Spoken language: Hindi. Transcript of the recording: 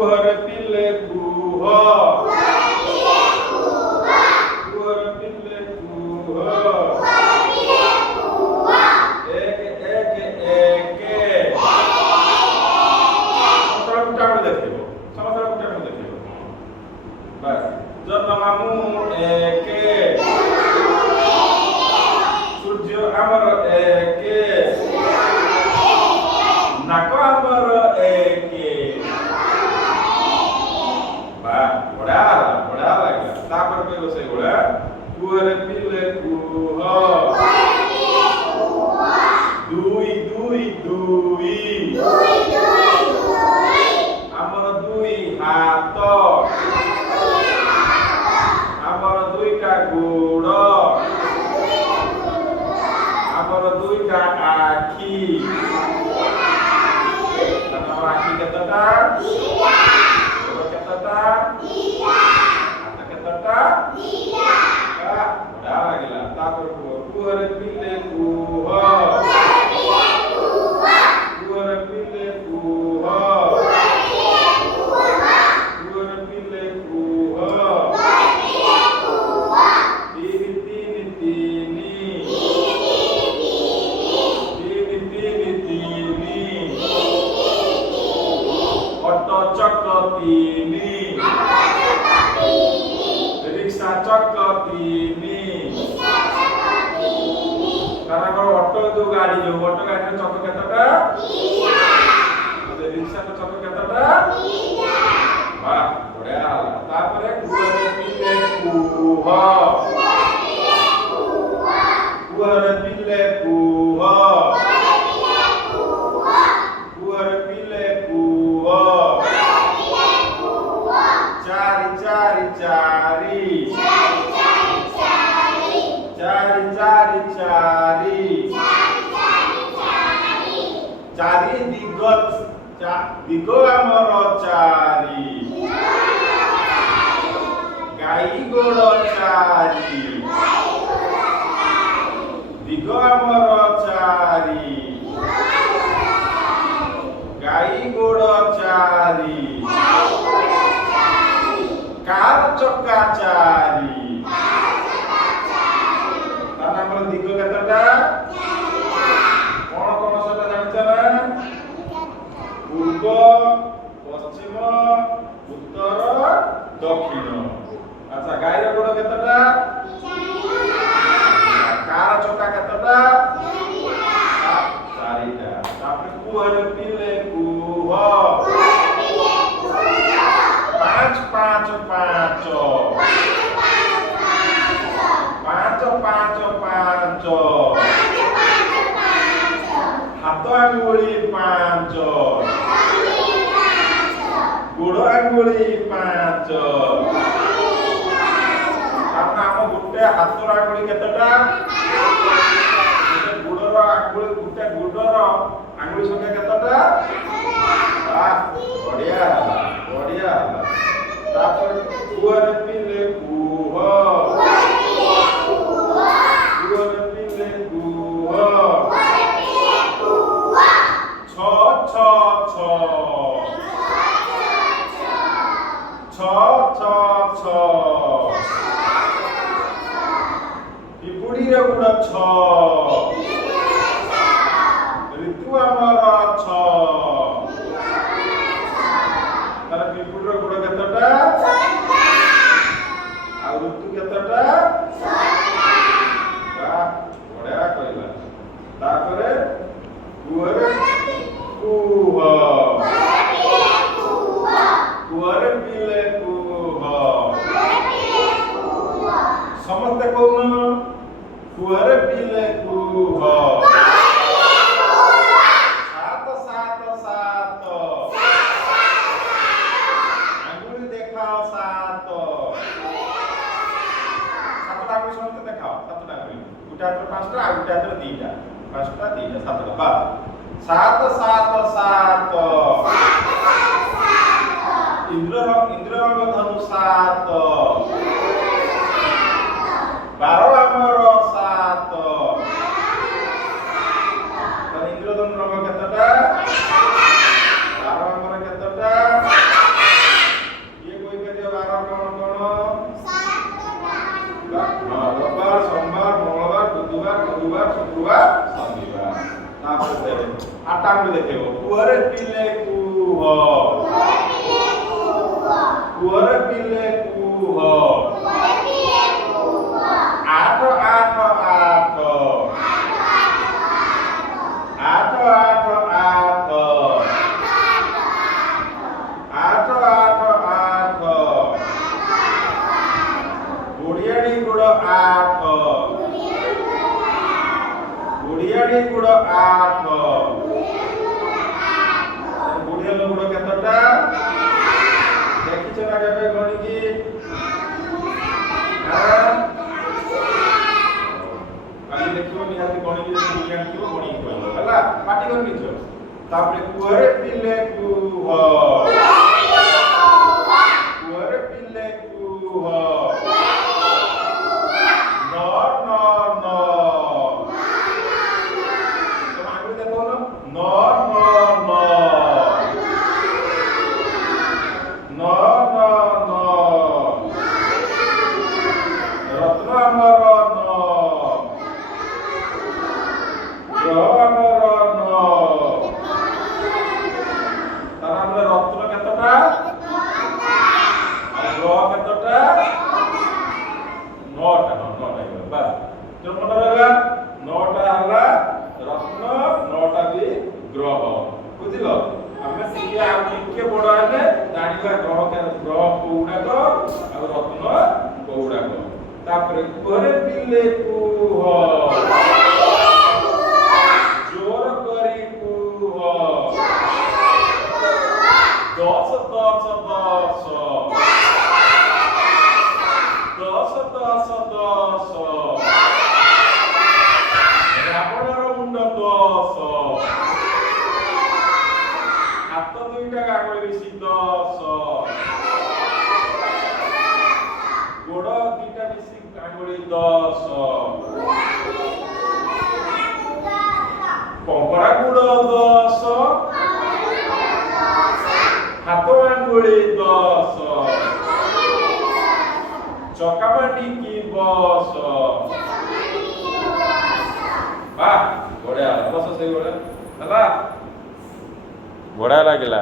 Kuhare pile kuha. Kuhare pile kuha. Eke eke eke. Sama buta boleh dekhibo. Sama buta boleh dekhibo. Bas. Jannamamu eke. Surya amar eke. Nako amar eke. Bora lagi. Tapar pe você agora. Kuhare pile kuha. Dui. Amar dui hato. Amar dui ka godo. Amar dui ka aki. Karena aki ketata. Ketata. Kata ketata. Udah lagi lah. Tapar kuhare pile kuha. Kuhare pile kuha. Kuhare pile kuha. Tini. Oto cokot ini. Riksa cokot ini. Karena kalau oto itu गाड़ी जो oto गाड़ी में चक्कर केतटा? रिक्शा में चक्कर केतटा? वाह, बढ़िया होला। तापरे कुहरे पिले कुहा। Kuhare pile kuha. Kuhare pile kuha. Cari. Cari digo amoro cari. Gai goro cari. Digo amoro cari. Gai goro cari. Kar chokka cari. Tanah amoro digo ketata? Kono seটা জানছে না? পূর্ব, পশ্চিম, উত্তর, দক্ষিণ। আচ্ছা গাইর গুণ কেতটা? কার চকা কেতটা? চারিটা। তারপরে কুহরে পিলে কুহ। পাঁচ। হাত আঙ্গুলি 5। গোড় আঙ্গুলি 5। কারণ ଆମ ଗୋଟେ ହାତର ଆଙ୍ଗୁଳି କେତେଟା? ଗୋଟେ ଗୋଡର ଆଙ୍ଗୁଳି ଗୋଟେ ଗୋଡର ଆଙ୍ଗୁଳି ସଂଖ୍ୟା କେତେଟା? ବଢିଆ ହେଲା। ତାପରେ କୁହରେ ପିଲେ କୁହ। କୁହରେ ପିଲେ କୁହ। ଛ। ପିପୁଡିରେ ଗୁଡ 6। ঋতୁ ଆମର 6। ତାର ପିପୁଡିର ଗୁଡ କେତେଟା? ଆଉ ଋତୁ କେତେଟା? ବଢିଆ କହିଲା। ତାପରେ କୁହରେ କୁହ। କୁହରେ ପିଲେ କୁହ। ସମସ୍ତେ କହୁନ କୁହରେ ପିଲେ କୁହ। 7। ଆଙ୍ଗୁଳି ଦେଖାଅ 7। 7ଟା ଆଙ୍ଗୁଳି ସମସ୍ତେ ଦେଖାଅ। 7ଟା ଆଙ୍ଗୁଳି। ଗୋଟେ ହାତରେ 5ଟା ଆଉ ଗୋଟେ ହାତରେ 2ଟା। 5ଟା 2ଟା 7ଟା ବା। 7। ଇନ୍ଦ୍ରରଙ୍ଗ ଧନୁ 7। 12 ଆମର 7। ଇନ୍ଦ୍ରଧନୁ ରଙ୍ଗ କେତେଟା? 12 ଆମର କେତେଟା? भी देखो कुआरे पिले कुह कुआरे पिले कुह आठ आठ आठ आठ आठ आठ आठ आठ आठ गुड़ियाड़ी गुड़ आठ गुड़ियाड़ी गुड़ आठ गुड़िया गुड़ केतटा देखिछ ना केबे गणिकी काली देखियो निहाती गणिकी देखि जानियो गणिकी कहलो हला पाटी कर निछो तापरे कुआरे पिले कुह कुआरे पिले कुह न न न तुम आगे देखो न न न न न रत्न अमर न ग्रह अमर न तार हमरे रत्न केतटा ग्रह केतटा नौटा बस जो मन रहला नौटा हला रत्न नौटा भी ग्रह बुझिलो हमें सिया के बड़ हेले जानिबा ग्रह कोउडा को आ रत्न कोउडा को तापरे कुहरे पिले कुह जोर करी कुह 10 10 10 10 10 रावणर मुंड 10 हाथ दुईटा गागुली मिसी 10 गोड़ दुईटा मिसी गागुली 10 पंपड़ा गुड़ 10 हाथ आंगुली 10 चकामाटी की बस वाह बढिया बस सही बढिया हला बढिया लागिला।